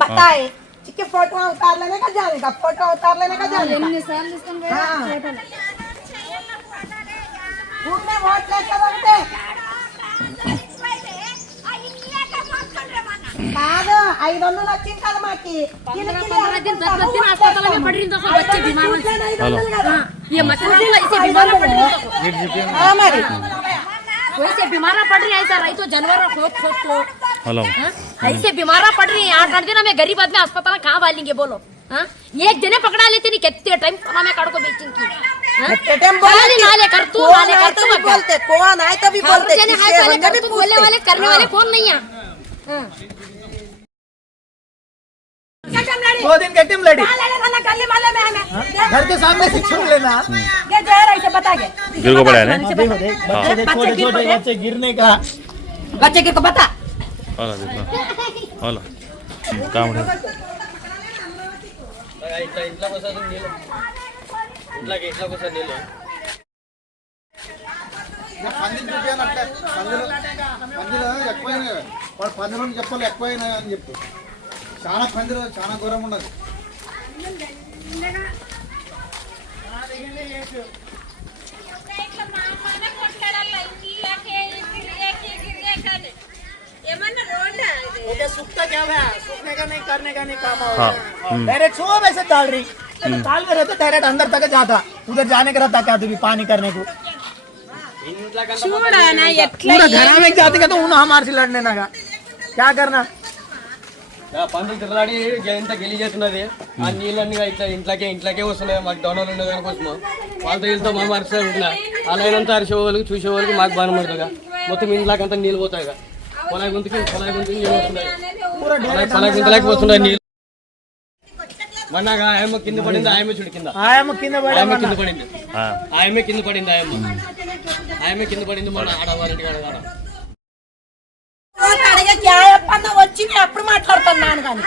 बताए कि फोटो उतार लेने का जाने का, फोटो उतार लेने का जाने का। घूमने वोट लेकर रखते కాదు 500 వచ్చింది కదా మాకి वैसे बीमारा पड़ रही है ऐसा रही तो जानवर खोद खोद को ऐसे बीमारा पड़ रही है 8 दिन में गरीब आदमी अस्पताल कहाँ वालेंगे बोलो। एक जने पकड़ा लेते नहीं कितने टाइम खाना में काट को बेचेंगे नाले कर तू बोलते कौन आए तभी बोलते बोलने वाले करने वाले कौन नहीं है। 2 दिन के टीम लड़ी घर के सामने शिक्षण लेना गिर को पड़ा है छोटे छोटे बच्चे गिरने का बच्चे के को बता काम है పందిలో చెప్పాలి ఎక్కువైనా అని చెప్పి చాలా పందిలో చాలా ఘోరం ఉన్నది सूखता क्या है सूखने का नहीं करने का नहीं काम होगा डायरेक्ट सुबह वैसे डाल रही ताल में रहते डायरेक्ट अंदर तक जाता उधर जाने का रहता क्या भी पानी करने को पूरा घर में जाते का तो उन्हें हमारे से लड़ने लगा क्या करना పందులు తిరలాడి ఎంత గెలి చేస్తున్నది ఆ నీళ్ళన్నీ ఇట్లా ఇంట్లోకే వస్తున్నాయి మాకు డోనర్లు ఉన్న దానికోసము వాళ్ళతో వీళ్ళతో మా మరిసే ఉంటున్నా అలా అయినంత అరిసే వాళ్ళకి చూసే వాళ్ళకి మాకు బాగా పడుతుంది మొత్తం ఇంట్లోకంతా నీళ్ళు పోతాయి పొలాయి గుంతకి నీళ్ళు వస్తున్నాయి పొలాయి గుంతలోకి వస్తున్నాయి నీళ్ళు మొన్నగా ఆయమ్మ కింద పడింది ఆయమ్మ చూడు కింద కింద పడింది ఆయమ్మ కింద పడింది మొన్న ఆడవాళ్ళకి ఆడవాడ ఓటు అడిగేకి అయ్యప్పన్న వచ్చి అప్పుడు మాట్లాడతాను నాన్న కానీ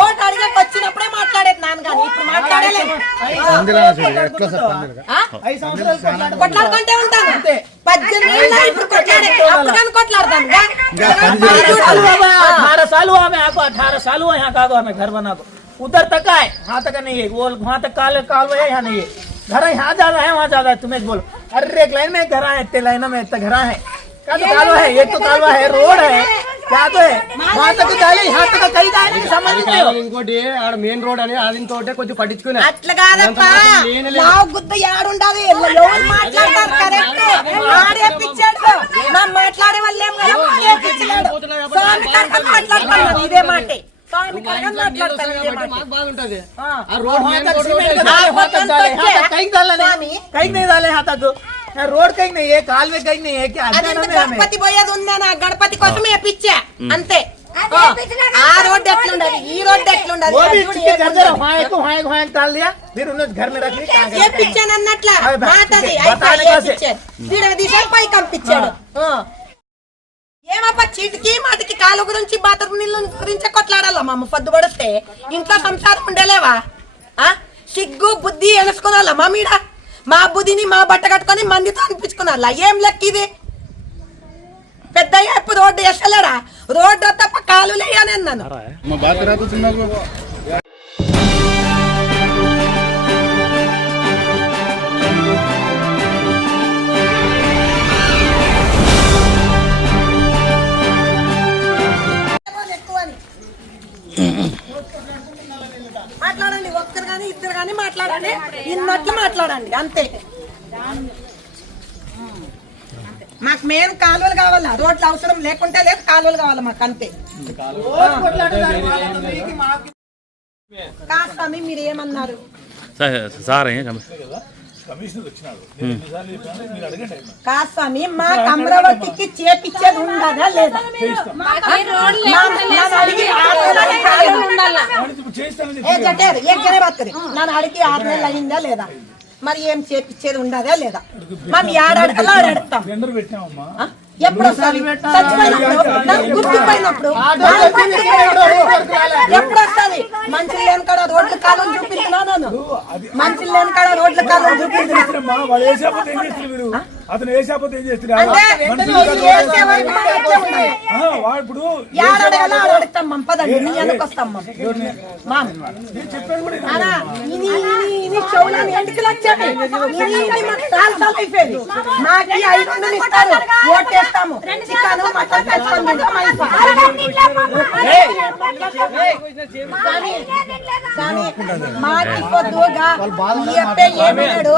ఓటు అడిగేకి వచ్చినప్పుడే మాట్లాడేది నాన్న కానీ ఇప్పుడు మాట్లాడలేదు కొట్లాడుకుంటే ఉంటాను 18 ఇప్పుడు కొట్లాడతాను 18 साल हुआ मैं आपको 18 साल हुआ यहाँ का हमें घर बना को उधर तक आए वहाँ तक नहीं है वो वहाँ तक कालवा है यहाँ नहीं है घर यहाँ ज्यादा है वहाँ ज्यादा है तुम्हें बोलो अरे एक लाइन में घर है इतने लाइनों में इतना घर है क्या तो कालवा है एक तो कालवा है रोड है क्या तो है वहाँ तक जाए यहाँ तक कहीं जाए समझते हो ఇంకోటి ఆడ మెయిన్ రోడ్ అని అదింతో కొంచెం పట్టించుకున్నా అట్లా కాదప్పా నా గుద్ద యాడుండాలి ఎవరు మాట్లాడతారు కరెక్ట్ ఆడేపిచ్చాడు నా మాట్లాడే వాళ్ళేం కదా ఆడేపిచ్చాడు స్వామి కనుక మాట్లాడతాను ఇదే మాటే స్వామి కనుక మాట్లాడతాను ఇదే మాట మాకు బాగుంటది ఆ रोड मेन रोड कहीं नहीं डाले यहाँ तक रोड कहीं नहीं है कालवे कहीं नहीं है क्या గణపతి పోయేది ఉందా నా గణపతి కోసం వేపిచ్చా అంతే ఆ రోడ్ ఎట్లుండదు ఈ రోడ్ ఎట్లుండదు वहाँ डाल दिया फिर उन्हें घर में रख వేపిచ్చాను అన్నట్ల మాటది దిశ పై కంపించాడు ఏమప్ప చీటికి మాటికి కాలు గురించి బాత్రూమ్ నీళ్ళ గురించి కొట్లాడాల మా అమ్మ పొద్దు పడితే ఇంట్లో సంసారం ఉండలేవా సిగ్గు బుద్ధి ఎనసుకున్నాలా మా మీడ మా బుద్ధిని మా బట్ట కట్టుకొని మందితో అనిపించుకున్నా ఏం లెక్క ఇది పెద్ద ఎప్పుడు రోడ్డు వేసలేడా రోడ్డు తప్ప కాలు లేయని అన్నాను మాట్లాడండి ఒక్కరు కానీ ఇద్దరు కానీ మాట్లాడండి ఇన్నట్లు మాట్లాడండి అంతే మాకు మెయిన్ కాలువలు కావాలా రోడ్లు అవసరం లేకుంటే లేదు కాలువలు కావాలా మాకు అంతే కాస్వామి మీరు ఏమన్నారు కాస్వామి మాకు అమరావతికి చేపించేది ఉండదా లేదా నన్ను అడిగి 6 నెలలు అయిందా లేదా మరి ఏం చేపించేది ఉండదా లేదా మేము ఏడాడకలా అడుగుతాం ఎప్పుడు వస్తుంది గుర్తుపోయినప్పుడు ఎప్పుడు వస్తుంది మంచి లేని కాడ రోడ్ల కాలం చూపిస్తున్నా నన్ను మంచి లేని కాడ రోడ్ల కాలం చూపిస్తున్నా అతను వేసేపోతే ఏం చేస్తున్నా అంటే ఈ వేసే వరకు మనం ఎట్లా ఉండాలి? వాడు ఇప్పుడు ఏడాడగల ఆడతాం మమ్మ పదండి నీ ఎందుకు వస్తాం మామ అలా ఇది చెవులని ఎంటికలు వచ్చాయి ఇది మాకు సాల్ అయిపోయింది మాకు 500 ఇస్తారు ఓటేస్తాము చికెన్ మటన్ తెచ్చుకొని తింటాం మాకి పొద్దుగా చెప్పే ఏమన్నాడు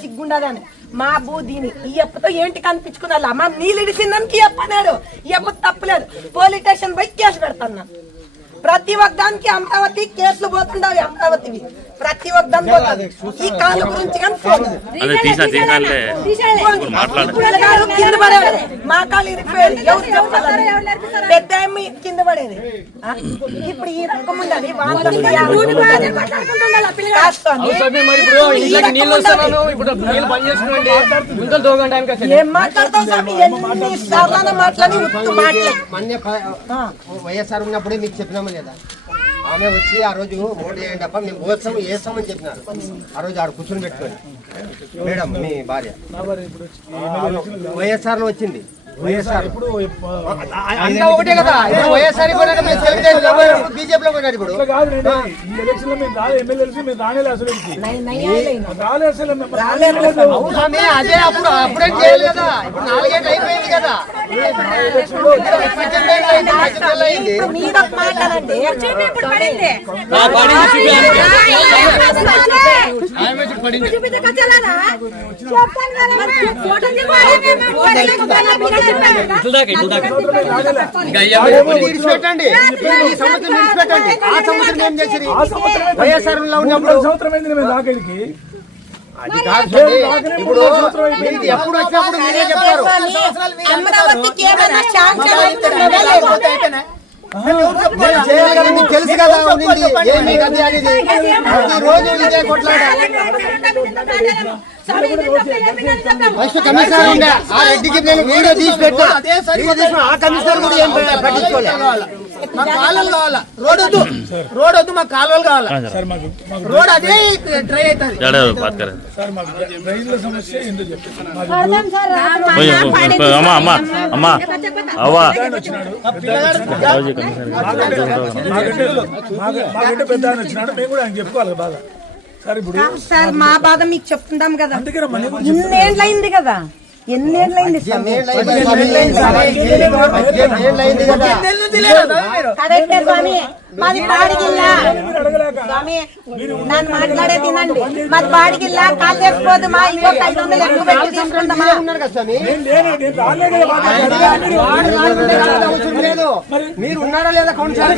సిగ్గుండదని మా బూదిని ఈ అప్పతో ఏంటి కనిపించుకున్నా మా నీళ్ళు ఇడిసిందానికి చెప్పన్నాడు ఈ అప్ప తప్పలేదు పోలీస్ స్టేషన్ పోయి కేసు పెడతాను ప్రతి ఒక్కదానికి అమరావతి కేసులు పోతుండవి అమరావతివి ప్రతి ఒక్కదాని పోతుంది ఈ కాలు గురించి కానీ ఫోన్ కింద పడేది మా కాలు ఇరిపోయేది ఎవరు చెప్పాలి పెద్ద కింద పడేది ఇప్పుడు ఈ రకం ఉండాలి ఏం మాట్లాడతావు స్వామి ఎన్ని సార్లు మాట్లాడి వైఎస్ఆర్ ఉన్నప్పుడే మీకు చెప్పినాము లేదా ఆమె వచ్చి ఆ రోజు ఓటు చేయండి అప్ప మేము వేస్తామని చెప్పినారు ఆ రోజు ఆడ కూర్చొని పెట్టుకొని మేడం మీ భార్య వైఎస్ఆర్ లో వచ్చింది వైఎస్ఆర్ అంతా ఒకటే కదా వైఎస్ఆర్ బీజేపీలో పోయినారు ఇప్పుడు ఈ ఎలక్షన్ లో మేము రాలే ఎమ్మెల్యేలకి మేము రానేలే అసలు రాలే అసలు అదే అప్పుడు అప్పుడే చేయాలి కదా ఇప్పుడు 4 ఏళ్ళు అయిపోయింది కదా విడిచిపెట్టండి ఈ సంవత్సరం విడిచిపెట్టండి ఆ సంవత్సరం ఏం చేసి వైఎస్ఆర్ లో ఉన్నప్పుడు సంవత్సరం అయింది మేము దాకేడికి అది కాదు ఇప్పుడు మీరు ఎప్పుడు వచ్చినప్పుడు మీరే చెప్తారు అమరావతికి ఏమైనా ఛాన్స్ చేయాలి కదా మీకు తెలుసు కదా ఉండింది ఏమి కథ అనేది ప్రతిరోజు ఇదే కొట్లాడ ఫస్ట్ కమిషనర్ ఉండే ఆ రెడ్డికి నేను వీడియో తీసి పెట్టా ఆ కమిషనర్ కూడా ఏం పట్టించుకోలేదు మాకు కాలువలు కావాలా రోడ్ వద్దు మాకు కాలువలు కావాలా రోడ్ అదే ట్రై అవుతుంది సార్ మాకు రైతుల సమస్య ఎందుకు చెప్తాను మాకంటే పెద్ద ఆయన వచ్చినాడు మేము కూడా ఆయన చెప్పుకోవాలి బాగా సార్ ఇప్పుడు సార్ మా బాధ మీకు చెప్తుంటాం కదా ఇన్నేళ్ళైంది కదా ఎన్నేళ్ళైంది కరెక్టే స్వామి మాది బాడిగిల్లా స్వామి నన్ను మాట్లాడే తినండి మాది బాడిగిల్లా కాలు లేకపోతే మా ఇంకొక 500 ఎక్కువ పెట్టి తీసుకుంటామా మీరు ఉన్నారా లేదా కౌన్సిలర్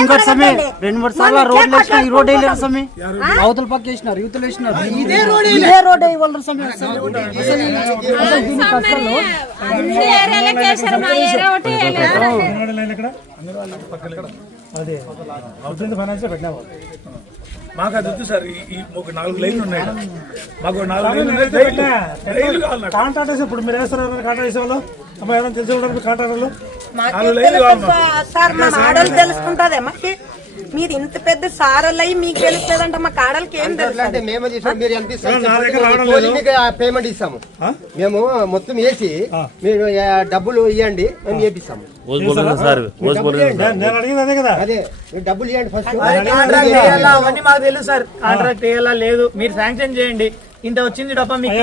ఇంకోటి సమయం 2-3 సార్లు రోడ్లు వేసిన ఈ రోడ్ వేయలేరు సమయం అవతల పక్క వేసినారు యువతలు వేసినారు ఇదే రోడ్ వేయగలరు సమయం అదే అవుతుంది ఫైనాన్స్ పెట్టినాము మాకు అది వద్దు సార్ ఈ ఒక 4 లైన్లు ఉన్నాయి మాకు 4 లైన్లు కాంట్రాక్టర్స్ ఇప్పుడు మీరు వేస్తున్నారు కాంట్రాక్ట్ వేసేవాళ్ళు అమ్మాయి ఏమైనా తెలిసి కాంట్రాక్టర్లు 4 లైన్లు కావాలి సార్ మా ఆడలు తెలుసుకుంటాదే మాకి మీరు ఇంత పెద్ద సారలై మీకు తెలుస్తుందంట మా కాడలకి ఏం తెలుసు మేము మీరు ఎంత పేమెంట్ ఇస్తాము మేము మొత్తం వేసి మీరు డబ్బులు ఇవ్వండి మేము వేపిస్తాము అదే డబ్బులు ఇవ్వండి ఫస్ట్ అవన్నీ మాకు తెలుసు సార్ కాంట్రాక్ట్ వేయాలా లేదు మీరు శాంక్షన్ చేయండి ఇంత వచ్చింది డబ్బా మీకు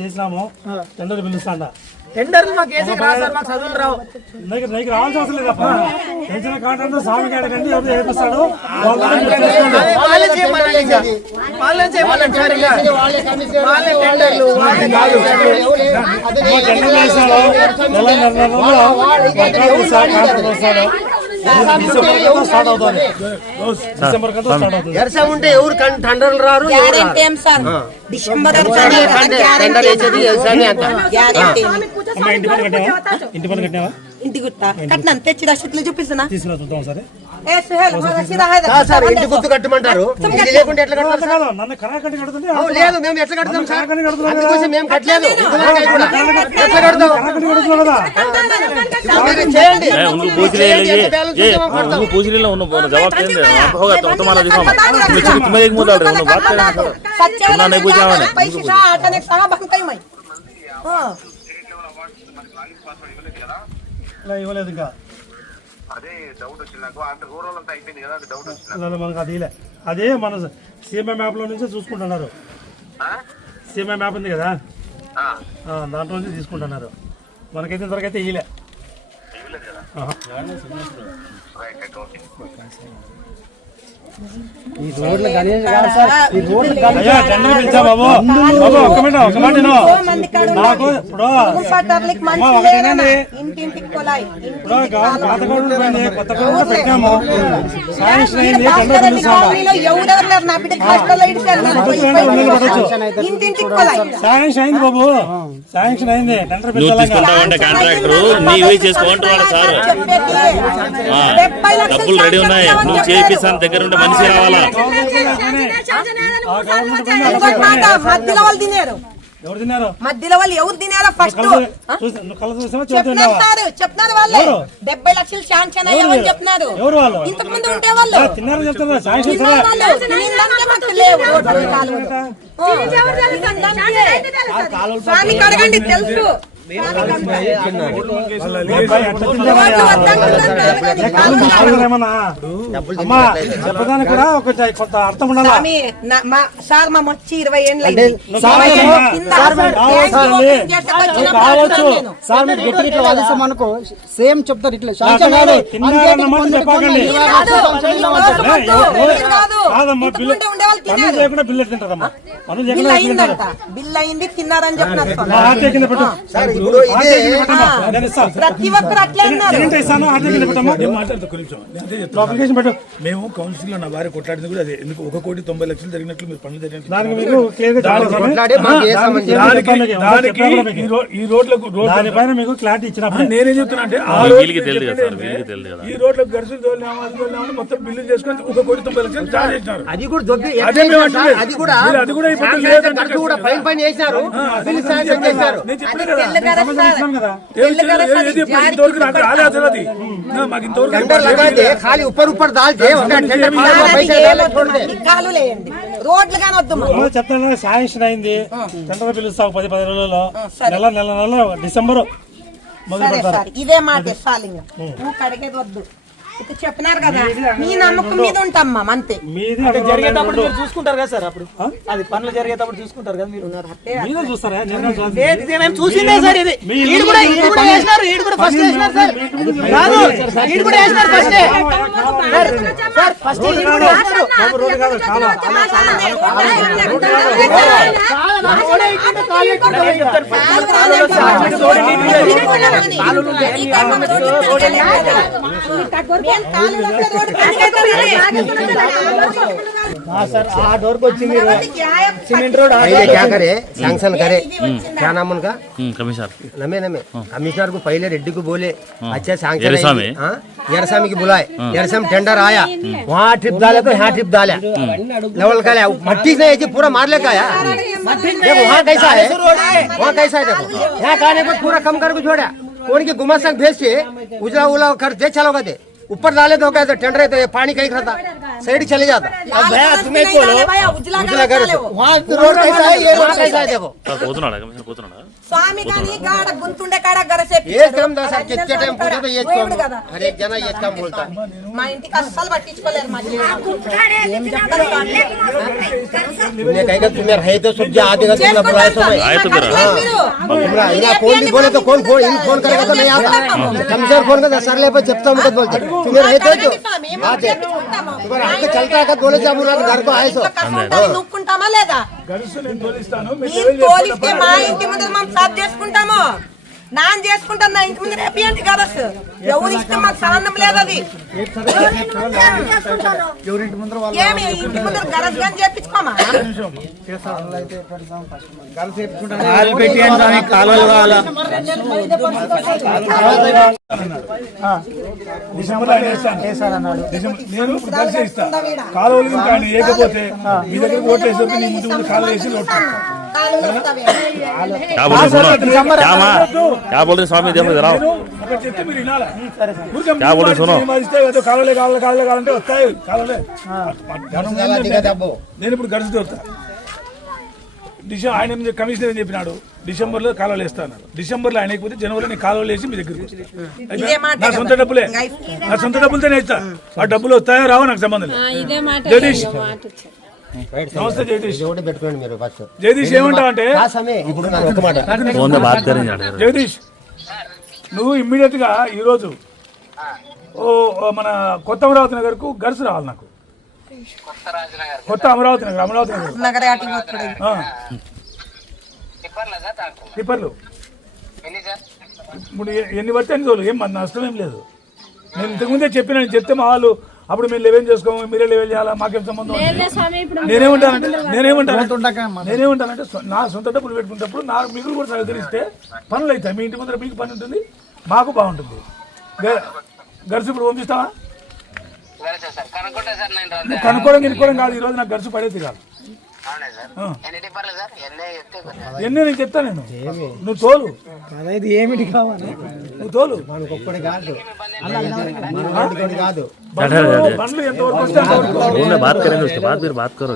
చేసినాము టెండర్ పిలుస్తాండా టెండర్లు మాకు వేసి రాదు సార్ మాకు చదువులు రావు నీకు రావాల్సిన అవసరం లేదప్ప తెలిసిన కాంట్రాక్టర్ స్వామి కాడకండి ఎవరు చేపిస్తాడు వర్షం ఉంటే ఎవరు టెండర్లు రారు డిసెంబర్ ఇంటి గుట్ట కట్టినా తెచ్చి రసీదులు చూపిస్తున్నా తీసుకురా చూద్దాం సరే ఏ సుహేల్ మన సీదా హైదర్ కాదు సార్ ఇంటి గుర్తు కట్టమంటారు ఇది లేకుంటే ఎట్లా కడతారు సార్? కాదు, నన్ను కరాకట్టి కడుతుంది అవును, లేదు మేము ఎట్లా కడతాం సార్? కరాకట్టి కడుతున్నాం కదా. అందుకోసం మేము కట్టలేదు ఇంతవరకు అయి కూడా. ఎట్లా కడతాం కరాకట్టి కడుతున్నాం కదా. మీరు చేయండి उनको पूछ रहे చేయండి, ఎంత balance ఉంటే మేము కడతాం. उनको पूछ रहे उन्होंने जवाब देंगे आप होगा तो तुम्हारा दिखाओ तुम्हें एक मुद्दा रहे उन्होंने बात करें सच्चे नहीं पूछा मैंने पैसे सा आटने सहा बंद कई मैं हां ఇలా ఇవ్వలేదు ఇంకా అదే డౌట్ వచ్చింది నాకు అంత గౌరవం అంతా అయిపోయింది కదా అది డౌట్ వచ్చింది అలా మనకు అది లే. అదే మన సీఎంఐ మ్యాప్ లో నుంచి చూసుకుంటున్నారు. సీఎంఐ మ్యాప్ ఉంది కదా దాంట్లో నుంచి తీసుకుంటున్నారు. మనకైతే ఇంతవరకు అయితే ఇయ్యలే. ఈ రోడ్లు గణేష్ కాదు సార్, ఈ రోడ్లు గణేష్ అయ్యా టెండర్ పిలిచా బాబు బాబు ఒక మాట విను. నాకు ఇప్పుడు పట్టర్లికి అమ్మా మంచి ఒకటేనండి, ఇంటింటికి కొలాయి ఇప్పుడు పాత గవర్నమెంట్ పోయింది, కొత్త గవర్నమెంట్ పెట్టాము, శాంక్షన్ అయింది, టెండర్ పిలుస్తాం. ఎవరెవరు లేరు నా బిడ్డ హాస్టల్లో ఇంటింటికి కొలాయి శాంక్షన్ అయింది బాబు, శాంక్షన్ అయింది, టెండర్ నువ్వు పిలుస్తాం. తీసుకుంటావంటే కాంట్రాక్టర్ నీవే చేసుకోమంటున్నాడు సార్ డబ్బులు రెడీ ఉన్నాయి నువ్వు చేపిస్తాను దగ్గర ఉంటే మనిషి రావాలా మధ్యలో వాళ్ళు తినారు ఎవరు తిన్నారు? మధ్యలో వాళ్ళు ఎవరు తినారో ఫస్ట్ కళ్ళ చూసావా చూస్తున్నావా? చెప్తున్నారు వాళ్ళే 70 లక్షలు శాంక్షన్ అయ్యామని చెప్తున్నారు. ఎవరు వాళ్ళు? ఇంతకు ముందు ఉంటే వాళ్ళు తిన్నారని చెప్తున్నారు. శాంక్షన్ తిన్నారు వాళ్ళు. తినిందంటే మాకు లేవు రోడ్డు కాలువలు. స్వామికి అడగండి తెలుసు. ఏమన్నా అమ్మా చెప్పదానికి కూడా ఒక కొంత అర్థం ఉండాలి. స్వామి, సార్ మా వచ్చి 20 ఏళ్ళు కావచ్చు సార్. మీరు గట్టి ఇట్లా వాదిస్తాం అనుకో సేమ్ చెప్తారు ఇట్లా శాంక్షన్ కాదు. తిన్నారన్నమాట చెప్పకండి. కాదమ్మా బిల్లు పనులు చేయకుండా బిల్లు తింటారమ్మా. పనులు బిల్ చేయకుండా అయిందంట, బిల్ అయింది తిన్నారని చెప్తున్నారు. ఆర్టీ కింద పెట్టు. సార్ ఇప్పుడు ఇదే నేను ఇస్తాను. ప్రతి ఒక్కరు అట్లే ఉన్నారు. తింటే ఇస్తాను, ఆర్టీ కింద పెట్టమ్మా. మాట్లాడుతూ కొంచెం అప్లికేషన్ పెట్టు. మేము కౌన్సిల్ లో నా భార్య కొట్లాడింది కూడా అదే ఎందుకు 1,90,00,000 జరిగినట్లు మీరు పనులు జరిగినట్లు దానికి మీకు క్లియర్ గా చెప్పాలి. కొట్లాడే మాకు ఏ సంబంధం లేదు. దానికి ఈ రోడ్లకు దానిపైన మీకు క్లారిటీ ఇచ్చినప్పుడు నేనేం చెప్తున్నా అంటే ఆ వీళ్ళకి తెలియదు కదా సార్ వీళ్ళకి తెలియదు కదా ఈ రోడ్లకు గడుసులు తోలినామని మొత్తం బిల్లు చేసుకొని 1,90,00,000 చార్జ్ చేసినారు. అది కూడా దొబ్బి అదే మేము అంటున్నాం. అది కూడా మీరు అది కూడా ఇప్పుడు శాంక్షన్ లేదంటే ఖర్చు కూడా పైన చేసినారు. బిల్లు శాంక్షన్ చేశారు. నేను చెప్పినా కదా ఇచ్చాం కదా. ఇంతవరకు నాకు రాలేదు అసలు అది మాకు ఇంతవరకు टेंडर लगा दे खाली ऊपर ऊपर डाल दे उसका टेंडर पैसे डाले छोड़ दे కాలు లేయండి రోడ్లు కానీ వద్దు మాకు. చెప్తాను శాంక్షన్ అయింది, టెండర్ పిలుస్తావు 10 రోజులలో, నెల డిసెంబర్ మొదలు సరే పెడతారు. సరే ఇదే మాట సాలింగ నువ్వు కడిగేది వద్దు. ఇప్పుడు చెప్పినారు కదా మీ నమ్మకం మీద ఉంటామ్మా అంతే. మీది జరిగేటప్పుడు మీరు చూసుకుంటారు కదా సార్ అప్పుడు అది పనులు జరిగేటప్పుడు చూసుకుంటారు కదా మీరు మీరే చూస్తారా? మేము చూసిందే సార్ ఇది ఈడు కూడా వేసినారు ఈడు కూడా ఫస్ట్ వేసినారు సార్ కాదు ఈడు కూడా వేసినారు ఫస్ట్ సార్ ఫస్ట్ ఈడు కూడా వేసినారు రోడ్డు కాదు చాలా सर आ डोर को सीमेंट रोड पहले क्या करे सैंक्शन करे क्या नाम उनका कमिश्नर नमे कमिश्नर को पहले रेड्डी को बोले अच्छा सैंक्शन येरसामी? येरसामी की बुलाए येरसामी टेंडर आया वहाँ ट्रिप डाले तो यहाँ ट्रिप डाला लेवल का मट्टी से ऐसे पूरा मार लेकर आया देखो वहाँ कैसा है वहाँ कैसा है देखो यहाँ खाने को पूरा कम करके छोड़ा कौन की गुमा संग भेज से उजला उला कर दे चलोगा दे ऊपर डाले तो कैसे टेंडर है तो ये पानी कहीं खाता साइड चले जाता अब भैया तुम्हें बोलो उजला कर वहाँ रोड कैसा है ये रोड कैसा है देखो పోతున్నాడా కమిషనర్ పోతున్నాడా స్వామి గాని గాడ గుంతుండే కాడ గరసే ये काम दस कितने टाइम पूछे तो ये काम हर एक जना ये काम बोलता है మా ఇంటికి అస్సలు పట్టించుకోలేరు మా ఏం చెప్తారు तुमने कहेगा तुम्हें रहे तो सब आधे का तुमने बुलाए तो मैं आए तो फिर तुम्हारा इना फोन भी बोले तो कौन फोन इन फोन करेगा तो नहीं आता कमजोर फोन का सर ले पर जब तक मत बोलते तुम्हें रहे तो जो आते तुम्हारा हक चलता है बोले जब उन्होंने घर को आए तो నూక్కుంటామా లేదా గడుసు నేను తోలిస్తాను మీరు తోలిస్తే మా ఇంటి ముందు మనం సాఫ్ చేసుకుంటాము నాన్న చేసుకుంటాను నా ఇంటి ముందు రేపియండి గరస్ ఎవరు ఇష్టం మాకు సంబంధం లేదు అది ఎవరింటి ముందర వాళ్ళు ఏమి ఇంటి ముందు గరస్ గాని చేపించుకోమా కలిసి చెప్పుకుంటారు. కాలు పెట్టి అని కాలువలు కావాలా డిసెంబర్ లో వేస్తాను. నేను ఇప్పుడు కలిసి ఇస్తాను. కాలువలు కానీ వేయకపోతే మీ దగ్గర ఓట్లు వేసేప్పుడు నీ ముందు ముందు కాలువ వేసి ఓట్లు क्या बोल रहे सुनो क्या माँ क्या बोल रहे स्वामी देखो जरा ఒకటి చెప్తే మీరు వినాలా? क्या बोल रहे सुनो ఇస్తే ఏదో కాలువలే కావాలంటే వస్తాయి కాలువలే. నేను ఇప్పుడు గడిచితే వస్తా. ఆయన కమిషనర్ ఏం చెప్పినాడు, డిసెంబర్ లో కాలువలు వేస్తాను. డిసెంబర్ లో ఆయన అయిపోతే జనవరిలో నేను కాలువలు వేసి మీ దగ్గరికి వస్తాను. నా సొంత డబ్బులే, నా సొంత డబ్బులతోనే ఇస్తా. ఆ డబ్బులు వస్తాయో రావో నాకు సంబంధం లేదు. జగదీష్ నమస్తే. జగదీష్ పెట్టుకోండి మీరు ఫస్ట్. జగదీష్ ఏమంటావు అంటే ఇప్పుడు నాకు ఒక మాట फोन पे बात करेंगे జగదీష్ నువ్వు ఇమ్మీడియట్ గా ఈరోజు మన కొత్త అమరావతి నగర్ కు గర్స్ రావాలి. నాకు కొత్త అమరావతి నగర్ టిప్పర్లు ఇప్పుడు ఎన్ని పడితే అన్ని తోలు, ఏం నష్టం ఏం లేదు. నేను ఇంతకుముందే చెప్పిన, చెప్తే మా వాళ్ళు అప్పుడు మేము లెవెల్ చేసుకోము, మీరే లెవెల్ చేయాలా, మాకేం సంబంధం. నేనేమంటానంటే నా సొంత డబ్బులు పెట్టుకున్నప్పుడు నా మిగులు కూడా సహకరిస్తే పనులు అవుతాయి. మీ ఇంటి ముందర మీకు పని ఉంటుంది, మాకు బాగుంటుంది. గర్సు ఇప్పుడు పంపిస్తావా? కనుక్కోవడం కాదు, ఈరోజు నాకు గర్సు పడేది కాదు. ఎన్ని నేను చెప్తాను. నువ్వు తోలు, ఏమిటి కావాలి, నువ్వు తోలు. ఒక్కడి కాదు కాదు బండ్లు ఎంతవరకు వస్తే అంతవరకు बात करेंगे उसके बाद फिर बात करो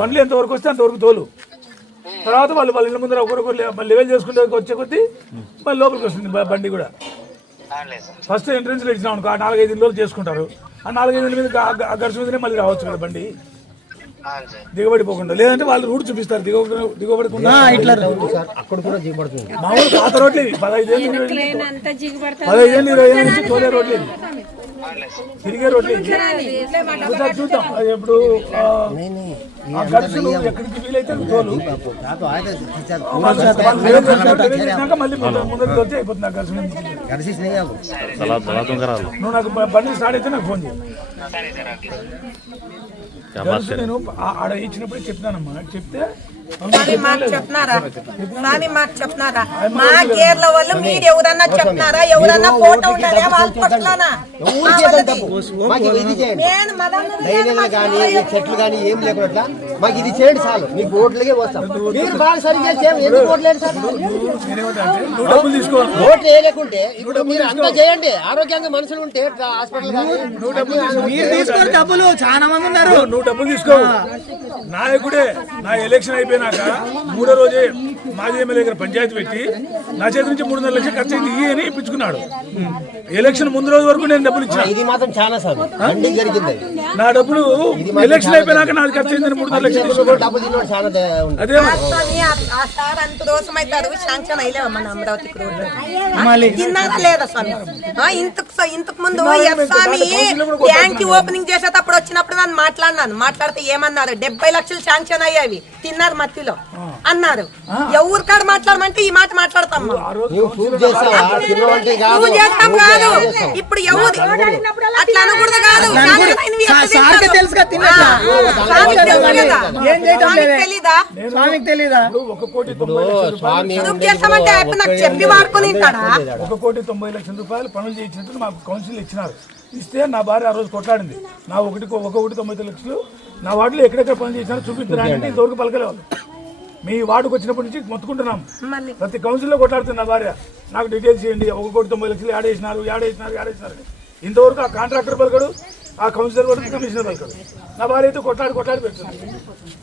బండ్లు ఎంతవరకు వస్తే అంతవరకు తోలు. తర్వాత వాళ్ళ ఇళ్ళ ముందర ఒకరొకరు లెవెల్ చేసుకుంటే వచ్చే కొద్దీ మళ్ళీ లోపలికి వస్తుంది బండి కూడా. ఫస్ట్ ఎంట్రెన్స్ లో ఇచ్చినాం అనుకో, ఆ 4-5 ఇళ్ళు చేసుకుంటారు. ఆ 4-5 ఇళ్ళ మీద గర్సు మీదనే మళ్ళీ రావచ్చు కదా బండి, దిగబడిపోకుండా. లేదంటే వాళ్ళు రూట్ చూపిస్తారు దిగబడకుండా. ఇట్లా అక్కడ కూడా దిగబడుతుంది. మామూలు పాత రోడ్లు 15 ఏళ్ళు 20 ఏళ్ళ నుంచి తోలే రోడ్లు, తిరిగే రోడ్లు. ఒకసారి చూద్దాం ఎప్పుడు ఆ గర్సులు ఎక్కడికి వీలైతే తోలు. మళ్ళీ ముందరికి వచ్చి అయిపోతుంది ఆ గర్సు. నువ్వు నాకు బండి స్టార్ట్ అయితే నాకు ఫోన్ చేయి. నేను ఆడ ఇచ్చినప్పుడు చెప్పినానమ్మా, చెప్తే మాకు చెప్తున్నారా మా గేర్ల వాళ్ళు మీరు ఎవరన్నా చెప్తున్నారా? ఎవరన్నా ఫోటో ఉండాలి వాళ్ళ పట్లనా? కానీ చెట్లు కానీ ఏం లేకుండా మాకు ఇది చేయండి చాలు, మీకు ఓట్లకే వస్తాం. మీరు బాగా సరిగ్గా ఎందుకు ఓట్లేదు సార్? డబ్బులు తీసుకో, ఓట్లు వేయలేకుంటే ఇప్పుడు మీరు అంతా చేయండి. ఆరోగ్యంగా మనుషులు ఉంటే హాస్పిటల్ తీసుకొని డబ్బులు చాలా మంది ఉన్నారు. నువ్వు డబ్బులు తీసుకో. నాయకుడే నా ఎలక్షన్ అయిపోయినాక 3వ రోజే మాజీ ఎమ్మెల్యే దగ్గర పంచాయతీ పెట్టి నా చేతి నుంచి 3.5 లక్షలు ఖర్చు అయింది అని ఇప్పించుకున్నాడు. ఎలక్షన్ ముందు రోజు వరకు నేను డబ్బులు ఇచ్చిన. ఇది మాత్రం చాలా సార్ జరిగింది. నా డబ్బులు ఎలక్షన్ అయిపోయినాక నాకు ఖర్చు అయిందని 3.5 లక్షలు డబ్బులు తిన్నాడు చాలా. అదే అంత రోజు అవుతారు శాంక్షన్ అయ్యలేవా మన అమరావతికి రోడ్లు? తిన్నారా లేదా స్వామి? ఇంతకు ముందు స్వామి ట్యాంక్ ఓపెనింగ్ చేసేటప్పుడు వచ్చినప్పుడు నన్ను మాట్లాడితే ఏమన్నారు? 70 లక్షలు శాంక్షన్ అయ్యేవి, తిన్నారు మత్తిలో అన్నారు. ఎవరి కాడ మాట్లాడమంటే ఈ మాట మాట్లాడతాం. నువ్వు చేస్తాం కాదు, ఇప్పుడు ఎవరు అట్లా అనకూడదు కాదు. తెలీదా? చేస్తామంటే నాకు చెప్పి వాడుకుని 1,90,00,000 రూపాయలు పనులు చేయించినట్టు మాకు కౌన్సిల్ ఇచ్చినారు. ఇస్తే నా భార్య ఆ రోజు కొట్లాడింది. నా 1,90,00,000 నా వార్డులో ఎక్కడెక్కడ పనులు చేసినారో చూపిస్తున్నారంటే ఇంతవరకు పలకలేవాళ్ళు. మీ వార్డుకు వచ్చినప్పటి నుంచి మొత్తుకుంటున్నాం. ప్రతి కౌన్సిల్లో కొట్లాడుతుంది నా భార్య. నాకు డీటెయిల్స్ చేయండి, 1,90,00,000 యాడేసినారు. ఇంతవరకు ఆ కాంట్రాక్టర్ పలకడు, ఆ కౌన్సిలర్ పలకడు, కమిషనర్ పలకడు. నా భార్య అయితే కొట్లాడి పెడుతుంది.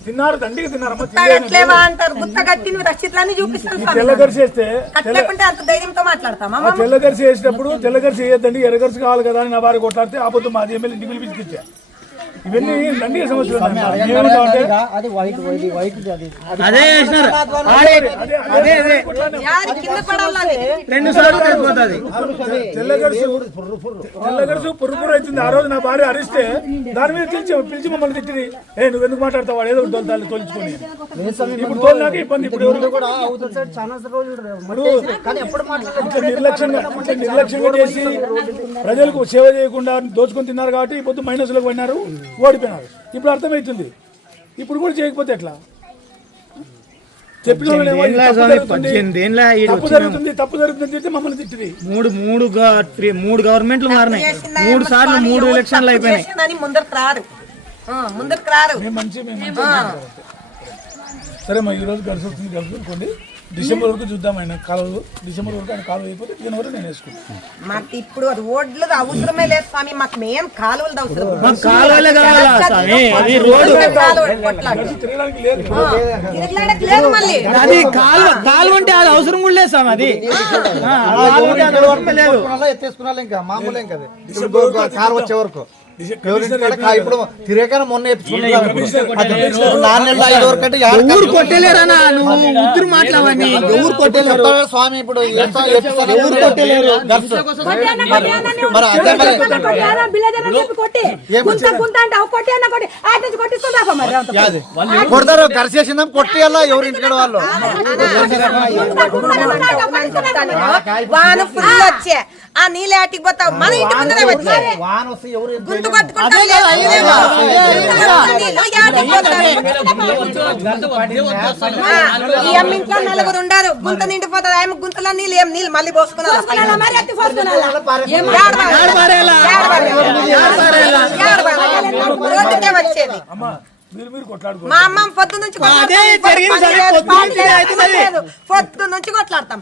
తిన్నారు, దండిగా తిన్నారమ్మా. తెల్లగరిసి వేస్తే తెల్లగరిసి వేసినప్పుడు తెల్లగరిసి వేయద్దండి, ఎర్రగరిసి కావాలి కదా అని నా భార్య కొట్లాడితే ఆ పొద్దు మాది ఎమ్మెల్యే ఇంటికి పిలిపించుకొచ్చా. ఇవన్నీ దండిగా సమస్యలు ఉన్నాయి. ఏమవుతామంటే అది వైట్ వైట్ అది అదే చేసినారు అదే యాడి కింద పడాలని 2 సార్లు పడిపోతుంది. తెల్లగడుసు పురుపురు అవుతుంది. ఆ రోజు నా భార్య అరిస్తే దాని మీద పిలిచి మమ్మల్ని తిట్టింది. నువ్వెందుకు మాట్లాడతావు, వాడు ఏదో తోలుచుకొని. ఇప్పుడు తోలినాక ఇబ్బంది. ఇప్పుడు ఎవరు కూడా అవతల సైడ్ చాలా రోజులు కానీ ఎప్పుడు ఇట్లా నిర్లక్ష్యంగా చేసి ప్రజలకు సేవ చేయకుండా దోచుకొని తిన్నారు కాబట్టి ఈ పొద్దు మైనస్లోకి పడినారు, ఓడిపోయినారు. ఇప్పుడు అర్థమవుతుంది. ఇప్పుడు కూడా చేయకపోతే ఎట్లా? చెప్పిన తప్పు జరుగుతుంది చెప్తే మమ్మల్ని తిట్టింది. మూడు గవర్నమెంట్లు మారినాయి. 3 సార్లు 3 ఎలక్షన్లు అయిపోయినాయి. ముందరికి రారు. మేము సరే మా ఈరోజు గడుచుకోండి. డిసెంబర్ వరకు చూద్దాం. ఆయన కాలువలు డిసెంబర్ వరకు ఆయన కాలువ అయిపోతే జనవరి నేను వేసుకుంటాను. మాకు ఇప్పుడు అది ఓడ్లు అవసరమే లేదు స్వామి. మాకు మెయిన్ కాలువలు అవసరం. తిరగడానికి లేదు. తిరగడానికి లేదు. మళ్ళీ అది కాలువ అంటే అది అవసరం కూడా లేదు సార్. అది ఎత్తేసుకున్నా ఇంకా మామూలు ఇంకా కారు వచ్చే వరకు ఇప్పుడు తిరగక మొన్న ఊరు కొట్టలేరన్నా. నువ్వు ఉత్తరు మాట్లాడవని ఊరు కొట్టలేరు స్వామి. ఇప్పుడు ఊరు కొట్టలేరు. కొడతారు గరిసేసిందాం కొట్టేయాలా ఎవరి ఇంటికాడ వాళ్ళు వాన ఫుల్ వచ్చే ఆ నీళ్ళు ఆటికి పోతావు. మన ఇంటి ముందరే వచ్చే వాన వస్తే ఎవరు గుంత కొట్టుకుంటా ఈ అమ్మ ఇంట్లో 4 ఉండారు. గుంత నిండిపోతుంది. ఆమె గుంతలో నీళ్ళు మళ్ళీ పోసుకున్నారు. రోడ్డుకే వచ్చేది. మా అమ్మ పొద్దు నుంచి పొద్దు నుంచి కొట్లాడతాం.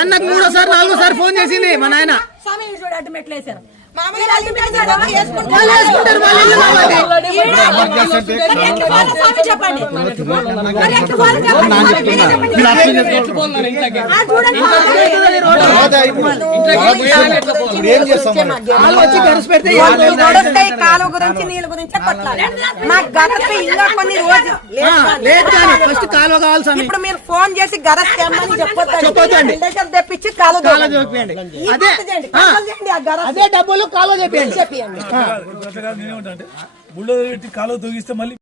అన్నకు 3వ సారి 4వ సారి ఫోన్ చేసింది మా నాయన. కాలువ గురించి నీళ్ళ గురించి మా గరస్ ఇంకా కొన్ని రోజులు ఇప్పుడు మీరు ఫోన్ చేసి గరస్ తెమ్మని చెప్పొద్దండి. తెప్పించి కాలువ అదే డబ్బులు కాలువ చెప్పండి. కాలువ తొగిస్తే మళ్ళీ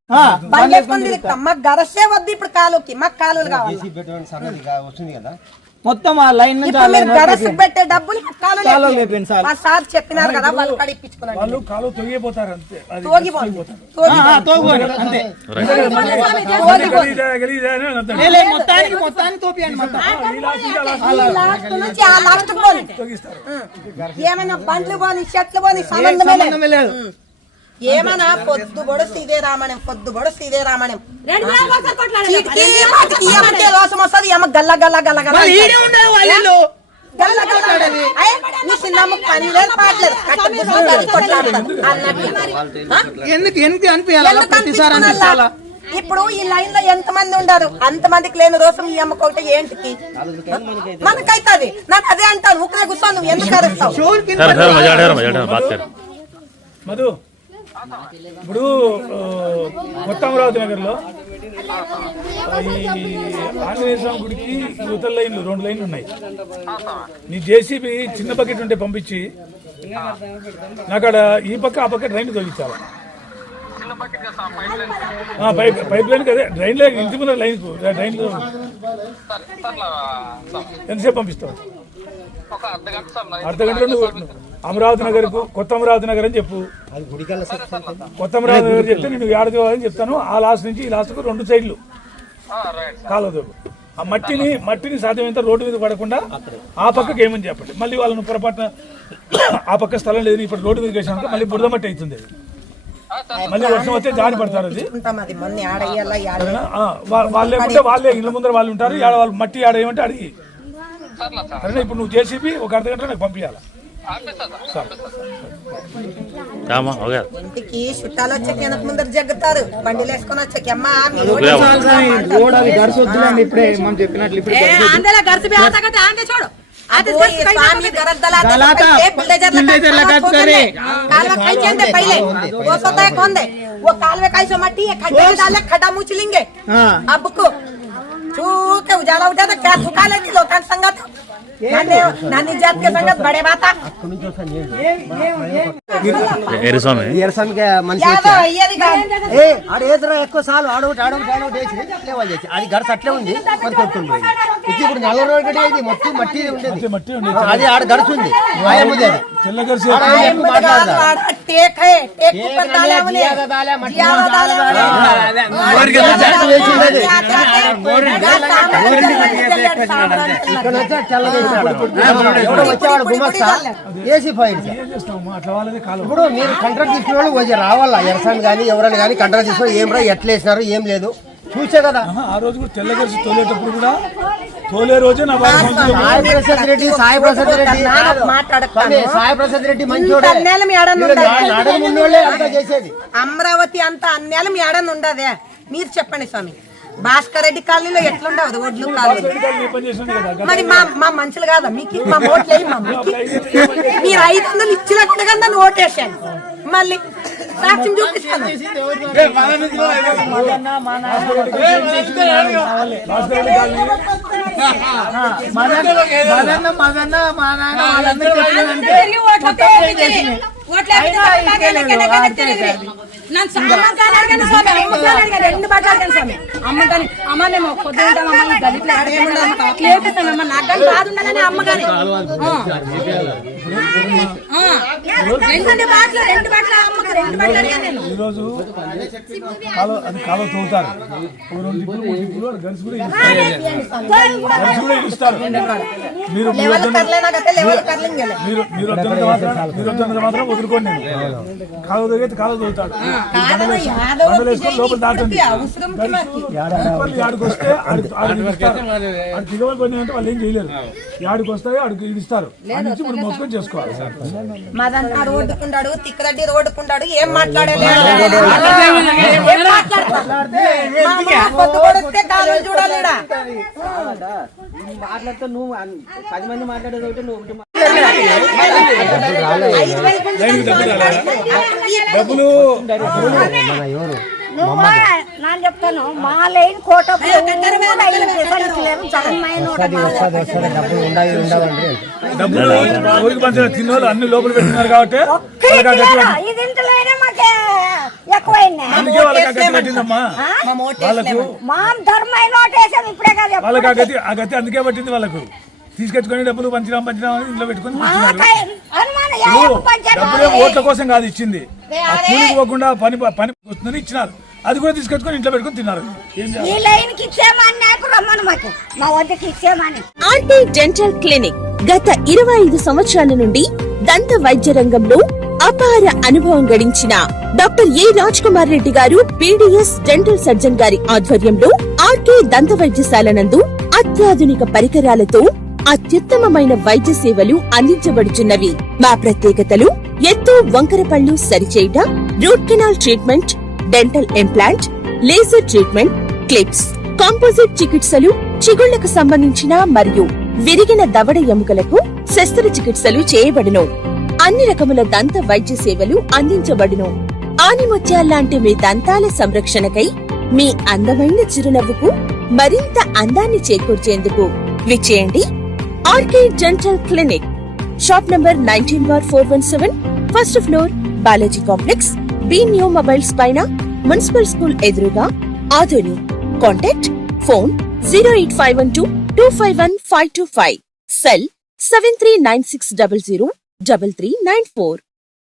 మాకు గరసే వద్దు. ఇప్పుడు కాలువకి మాకు కాలువలు కావాలి. మొత్తం ఆ లైన్ గరస్ పెట్టే డబ్బులు సార్ చెప్పినారు కదా. వాళ్ళు కడిపించుకున్నారు. వాళ్ళు కాలువ తొగిపోతారు అంతే. ఏమైనా బండ్లు పోని చెట్లు పోని సంబంధమే లేదు. ఏమన్నా పొద్దు పొడుస్తూ ఇదే రామాయణం. రోసం వస్తుంది. ఏమో గల్ల గల్ల గల్ల గల్ల ఇప్పుడు ఈ లైన్ లో ఎంత మంది ఉండరు. అంతమందికి లేని రోసం ఈ అమ్మకు ఒకటి ఏంటికి మనకైతుంది. నాకు అదే అంటాను. ఊకనే కూర్చోను. నువ్వు ఎందుకు అరుస్తావు? మధు ఇప్పుడు కొత్త అమరావతి నగర్లో ఈ ఆంజనేయ స్వామి గుడికి యువతల లైన్లు 2 లైన్లు ఉన్నాయి. నీ జేసీబీ చిన్న బకెట్ ఉంటే పంపించి నాకాడ ఈ పక్క ఆ పక్క డ్రైన్ తొలగించాలి. పైప్ లైన్ కదే డ్రైన్ లైన్ ఇంటి ముందు లైన్ డ్రైన్ ఎంతసేపు పంపిస్తావు? అర్ధగంటలో నువ్వు అమరావతి నగర్ కు కొత్త అమరావతి నగర్ అని చెప్పు. కొత్త అమరావతి నగర్ చెప్తే నేను ఏడదేవాలని చెప్తాను. ఆ లాస్ట్ నుంచి ఈ లాస్ట్కు 2 సైడ్లు కాలువ. ఆ మట్టిని సాధ్యమైనంత రోడ్డు మీద పడకుండా ఆ పక్కకి ఏమని చెప్పండి. మళ్ళీ వాళ్ళను పొరపాటున ఆ పక్క స్థలం లేదు ఇప్పుడు రోడ్డు మీద వేసాక మళ్ళీ బురద మట్టి అవుతుంది. మళ్ళీ వర్షం వస్తే జారి పడతారు. అది వాళ్ళే ఉంటే వాళ్ళే ఇళ్ళ ముందర వాళ్ళు ఉంటారు. వాళ్ళు మట్టి ఆడేయమంటే అడిగి సరేనా. ఇప్పుడు నువ్వు జేసీబీ ఒక అర్ధగంట నాకు పంపించాలి. ఇంటికి చుట్టాలు వచ్చాక వెనక ముందర జగ్గుతారు. బండిలు వేసుకొని వచ్చాక ఇప్పుడే మనం చెప్పినట్లు చూడు आता ये स्वामी घरात दलाते बुलडोजर लगा करे कालवा खायचे अंदे पहिले वो स्वतः है कौन दे वो कालवे काय सो मट्टी है खड्डे में डाले खड्डा मुछ लेंगे अब को छू के उजाला उठा तो क्या थुका लेती लोकां संगत नानी जात के संगत बड़े बाता ఎరిస్వామి ఎరసంగా మనిషి याद అయ్యేది కాదు ఏ ఆడు ఏదరా ఎక్కువ సార్లు ఆడవు వేసి అట్లే వాళ్ళు చేసి అది గడస అట్లే ఉంది మరి కొట్టుకుని పోయింది ఇప్పుడు 40 రోజులు గడి ఇది మట్టి ఉండేది అది ఆడ గడుచుంది మాయముది అది తెల్లగరిసి टेक है टेक ऊपर डाला हमने जियादा डाला వచ్చేవాడు గుమస్తా ఏసీ ఫైల్ ఇప్పుడు మీరు కంట్రాక్ట్ తీసుకున్న వాళ్ళు వచ్చి రావాలా ఎరసాన్ని కానీ ఎవరైనా కానీ కంట్రాక్ట్ తీసుకుని ఏం రా ఎట్లా వేసినారు ఏం లేదు చూసే కదా. ఆ రోజు కూడా తెల్లగరిసి తోలేటప్పుడు కూడా తోలే రోజే నా బాగా సాయి ప్రసాద్ రెడ్డి సాయి ప్రసాద్ రెడ్డి మంచోడే ముందోళ్ళే అంతా చేసేది. అమరావతి అంతా అన్నేలం ఏడని ఉండదే మీరు చెప్పండి స్వామి. భాస్కర్ రెడ్డి కాలనీలో ఎట్లుండదు ఒడ్లు కాలనీ మరి మా మనుషులు కాదా మీకు మా ఓట్లు మీరు 500 ఇచ్చినా కూడా నన్ను ఓటేసాను మళ్ళీ సాక్ష్యం చూపిస్తాను. ఈరోజు అది కాలువ తోలుతారు గన్స్ కూడా ఇస్తారు. మీరు మాత్రం వదులుకోండి. కాలువ తోగితే కాలువ తోలుతాడు లోపల దాటండి. ఆడికి వస్తే దిగవలు పని అంటే వాళ్ళు ఏం చేయలేరు. ఆడికి వస్తాయి ఆడికి ఇస్తారు ఇప్పుడు మోసుకొని చేసుకోవాలి. మదన్న రోడ్డుకుంటాడు తిక్కరెడ్డి రోడ్డుకుంటాడు ఏం మాట్లాడలేదు చూడాలి. మాట్లాడితే నువ్వు 10 మంది మాట్లాడేది ఒకటి నువ్వు డబ్బులు నేను చెప్తాను మా లైన్ కోట డబ్బులు ఊరికి పంచిన తిన్నోళ్ళు అన్ని లోపల పెట్టినారు కాబట్టి పెట్టిందమ్మా వాళ్ళకి ఆ గతి అందుకే పట్టింది. వాళ్ళకు తీసుకెచ్చుకొని డబ్బులు పంచినా ఇంట్లో పెట్టుకుని డబ్బులు ఓట్ల కోసం కాదు ఇచ్చింది. ఆ కూలికి పోకుండా పని వస్తుందని ఇచ్చినారు. అది కూడా తీసుకొచ్చుకొని ఇంట్లో పెట్టుకుని తిన్నారు. ఆర్టీ డెంటల్ క్లినిక్ గత 25 సంవత్సరాల నుండి దంత వైద్య రంగంలో అపార అనుభవం గడించిన డాక్టర్ ఏ రాజ్ కుమార్ రెడ్డి గారు పీడీఎస్ డెంటల్ సర్జన్ గారి ఆధ్వర్యంలో ఆర్కే దంత వైద్యశాల నందు అత్యాధునిక పరికరాలతో అత్యుత్తమమైన వైద్య సేవలు అందించబడుచున్నవి. మా ప్రత్యేకతలు ఎత్తు వంకర పళ్ళు సరిచేయుట, root canal treatment, dental implant, laser treatment, clips, composite చికిత్సలు, చిగుళ్లకు సంబంధించిన మరియు విరిగిన దవడ ఎముకలకు శస్త్రచికిత్సలు చేయబడును. అన్ని రకముల దంత వైద్య సేవలు అందించబడును. ఆనిముత్యాల్లాంటి మీ దంతాల సంరక్షణకై మీ అందమైన చిరునవ్వుకు మరింత అందాన్ని చేకూర్చేందుకు విచ్చేయండి RK dental clinic. Shop number 19/417, first floor, Balaji complex, B new mobiles పైన, మున్సిపల్ స్కూల్ ఎదురుగా, ఆదోని. Contact phone 08512251525, cell 7396003394.